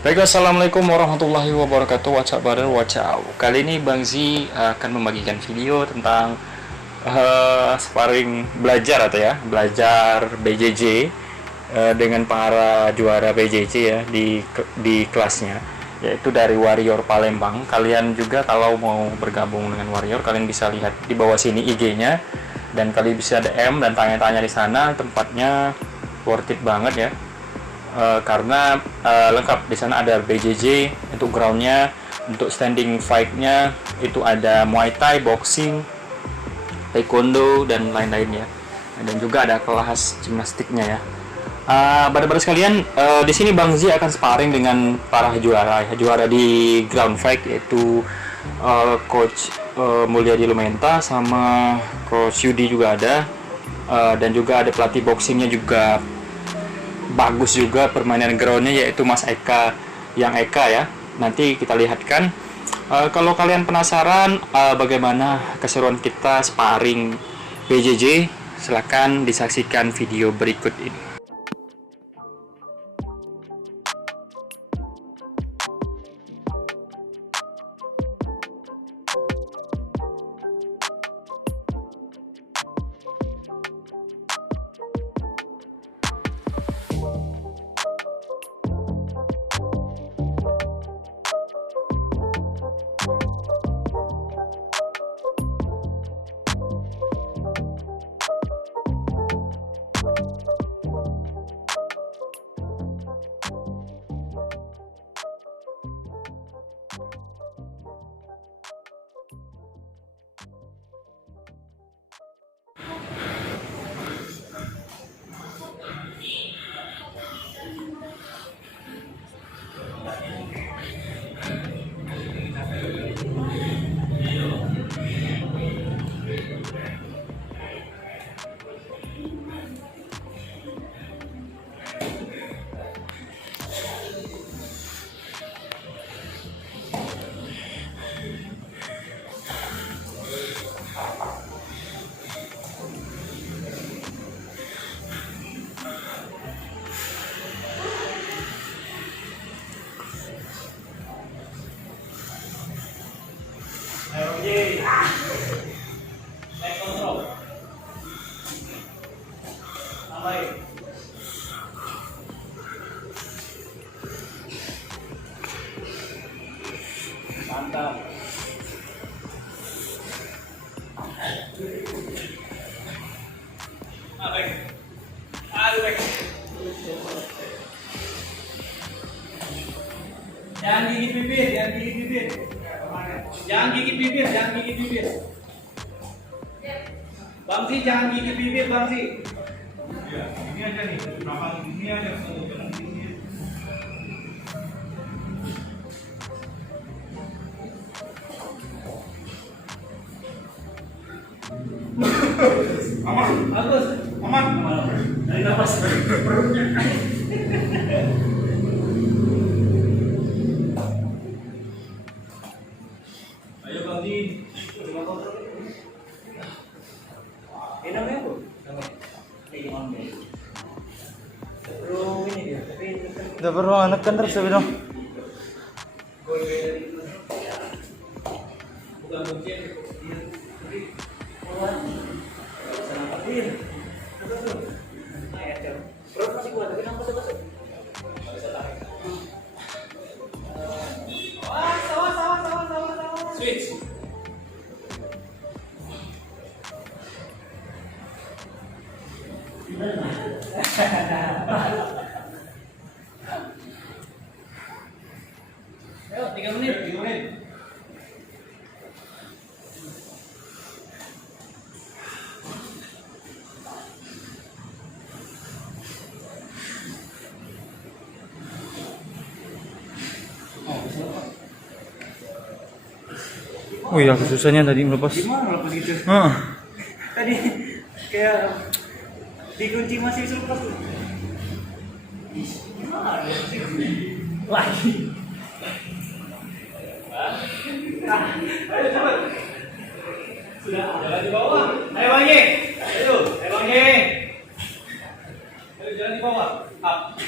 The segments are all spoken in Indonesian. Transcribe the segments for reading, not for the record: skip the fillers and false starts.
Baik, assalamualaikum warahmatullahi wabarakatuh. What's up, brother? What's up? Kali ini Bang Z akan membagikan video tentang sparring belajar atau ya belajar BJJ dengan para juara BJJ ya di kelasnya, yaitu dari Warrior Palembang. Kalian juga kalau mau bergabung dengan Warrior, kalian bisa lihat di bawah sini IG-nya dan kalian bisa DM dan tanya-tanya di sana. Tempatnya worth it banget ya. Karena lengkap di sana, ada BJJ untuk groundnya, untuk standing fight-nya itu ada Muay Thai, boxing, taekwondo dan lain-lainnya, dan juga ada kelas gimnastiknya ya. Pada sekalian, di sini Bang Z akan sparring dengan para juara di ground fight, yaitu Coach Mulyadi Lumenta sama Coach Yudi juga ada, dan juga ada pelatih boxingnya juga bagus juga permainan groundnya, yaitu Mas Eka ya. Nanti kita lihatkan. Kalau kalian penasaran bagaimana keseruan kita sparring BJJ, silakan disaksikan video berikut ini. Mantap. Jangan gigit bibir, jangan gigit bibir. Jangan gigit bibir, jangan gigit bibir. Bang Z, jangan gigit bibir, Bang Z. Ya, ini aja nih, belakang ini aja, jangan gigit. Aman, bagus, aman. Dari nafas perutnya. Ayo Bang Z. Ini namanya apa? Ini dia. Udah perlu anak kan terus bilang. Bukan mungkin. Perut masih kuat, tapi nafas masuk. Switch. Ayo, 3 menit. Oh iya, susahnya tadi melepas. Gimana melepas gitu? Tadi kayak dikunci masih bisa lepas tuh. Gimana ya? Lagi. Ayo cepat. Sudah, jalan di bawah. Ayo Bang Ye. Ayo Bang Ye. Ayo jalan di bawah. Up.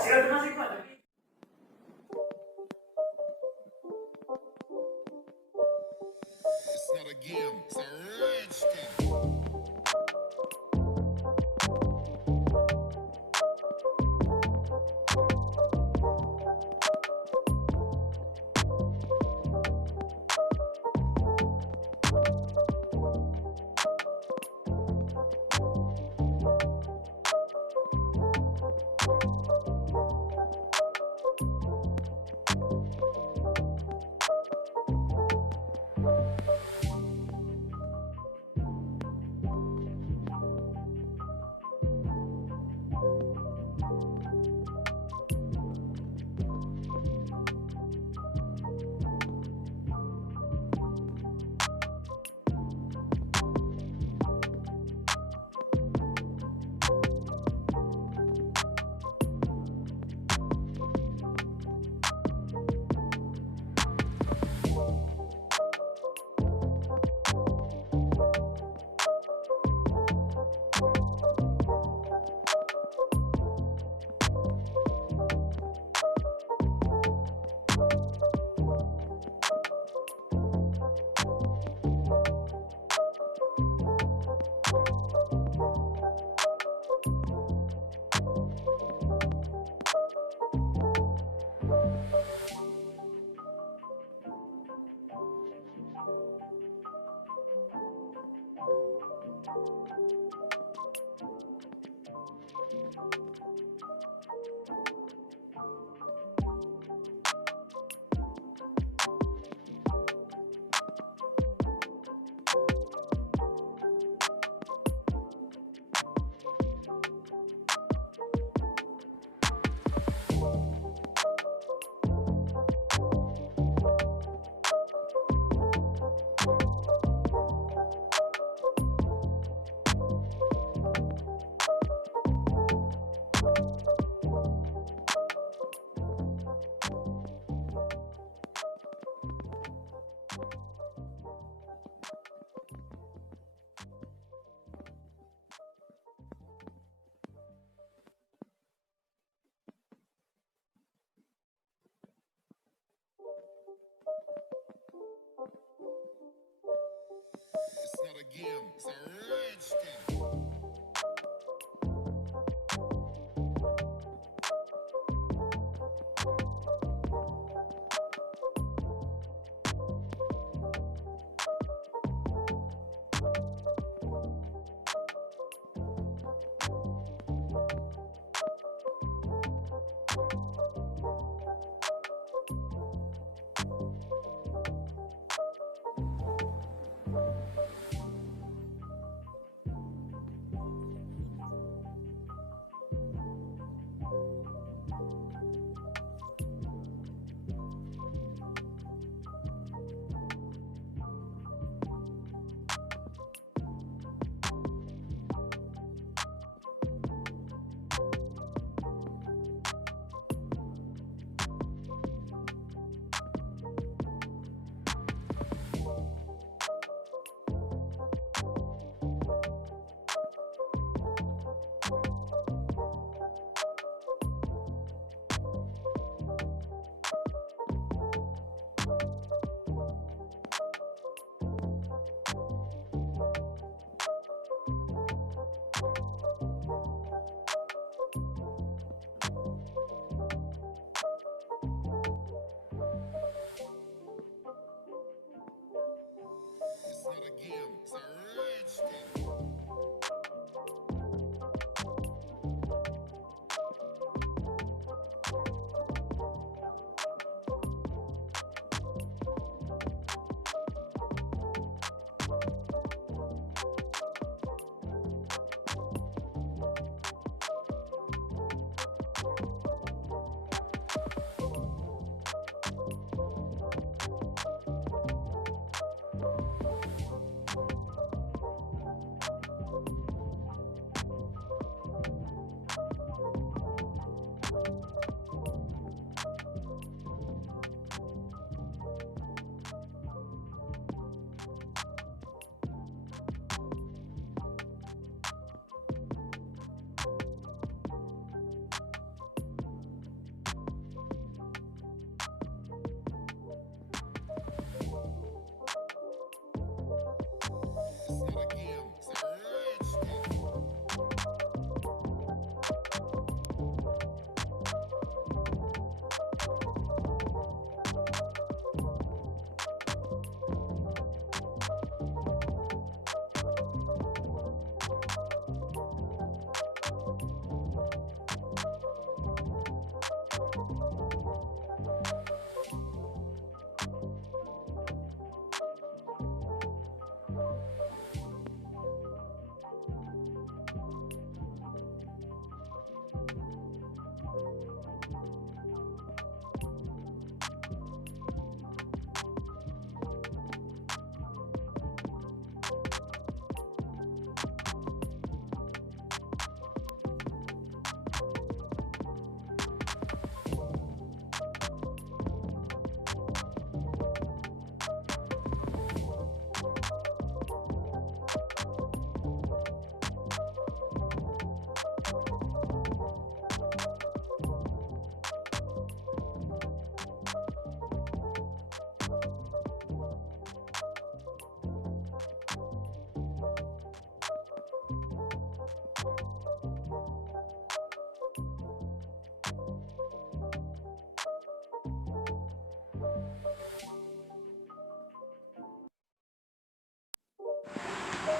It's not a game, it's a rich thing.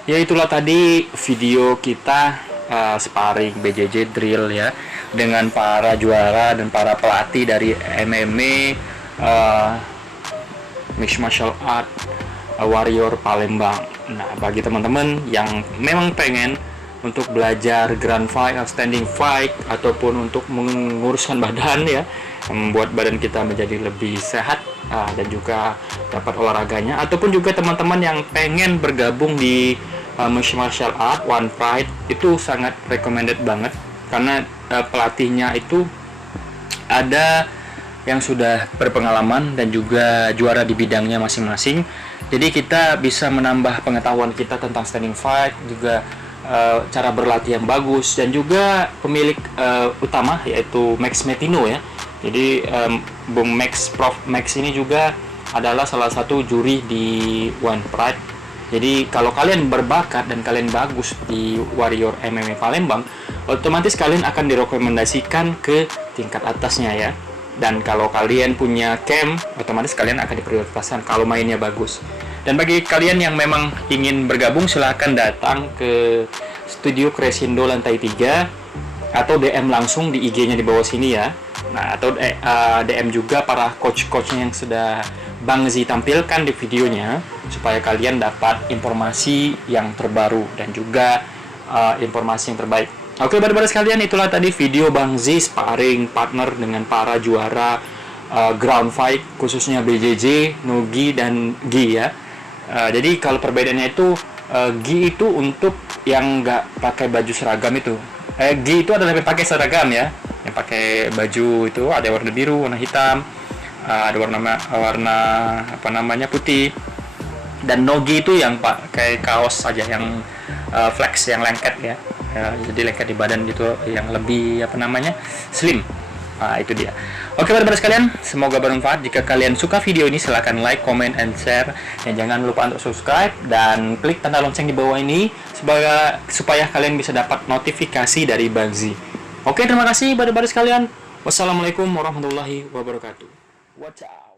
Ya itulah tadi video kita sparring BJJ drill ya dengan para juara dan para pelatih dari MMA Mixed Martial Art Warrior Palembang. Nah, bagi teman-teman yang memang pengen untuk belajar grand fight, outstanding fight, ataupun untuk menguruskan badan ya, membuat badan kita menjadi lebih sehat dan juga dapat olahraganya, ataupun juga teman-teman yang pengen bergabung di Mixed Martial Art One Pride, itu sangat recommended banget karena pelatihnya itu ada yang sudah berpengalaman dan juga juara di bidangnya masing-masing. Jadi kita bisa menambah pengetahuan kita tentang standing fight, juga cara berlatih yang bagus, dan juga pemilik utama yaitu Max Metino ya. Jadi Bung Max, Prof Max ini juga adalah salah satu juri di One Pride. Jadi kalau kalian berbakat dan kalian bagus di Warrior MMA Palembang, otomatis kalian akan direkomendasikan ke tingkat atasnya ya. Dan kalau kalian punya camp, otomatis kalian akan diprioritaskan kalau mainnya bagus. Dan bagi kalian yang memang ingin bergabung, silahkan datang ke Studio Crescendo lantai 3 atau DM langsung di IG-nya di bawah sini ya. Nah, atau DM juga para coach-coachnya yang sudah Bang Zi tampilkan di videonya, supaya kalian dapat informasi yang terbaru dan juga informasi yang terbaik. Oke, baru-baru sekalian, itulah tadi video Bang Zi sparring partner dengan para juara ground fight, khususnya BJJ, Nogi, dan Gi ya. Jadi kalau perbedaannya itu, Gi itu untuk yang nggak pakai baju seragam itu. Gi itu adalah yang pakai seragam ya, yang pakai baju itu ada warna biru, warna hitam, ada warna putih. Dan Nogi itu yang pakai kaos saja, yang flex, yang lengket ya. Jadi lengket di badan gitu, yang lebih slim. Itu dia. Oke, baru-baru sekalian, semoga bermanfaat. Jika kalian suka video ini, silahkan like, comment, and share. Dan jangan lupa untuk subscribe dan klik tanda lonceng di bawah ini supaya kalian bisa dapat notifikasi dari Bang Zi. Oke, terima kasih baru-baru sekalian. Wassalamualaikum warahmatullahi wabarakatuh. Watch out.